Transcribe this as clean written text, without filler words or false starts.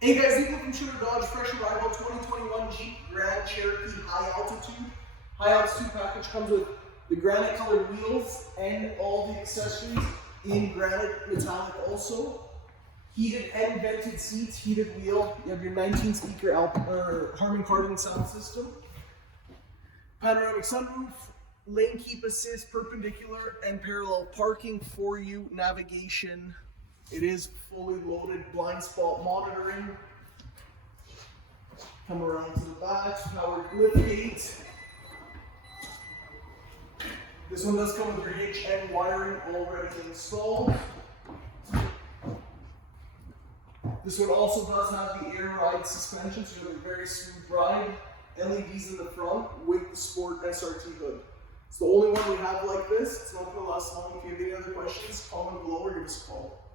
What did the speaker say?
Hey guys, Nico from Sherwood Dodge, fresh arrival 2021 Jeep Grand Cherokee high altitude. High altitude package comes with the granite colored wheels and all the accessories in granite metallic also. Heated and vented seats, heated wheel. You have your 19 speaker Harman Kardon sound system. Panoramic sunroof, lane keep assist, perpendicular and parallel parking for you, navigation. It is fully loaded, blind spot monitoring. Come around to the back, powered lift gate. This one does come with your hitch and wiring already installed. This one also does have the air ride suspension, so you have a very smooth ride. LEDs in the front with the Sport SRT hood. It's the only one we have like this. It's not going to last long. If you have any other questions, comment below or give us a call.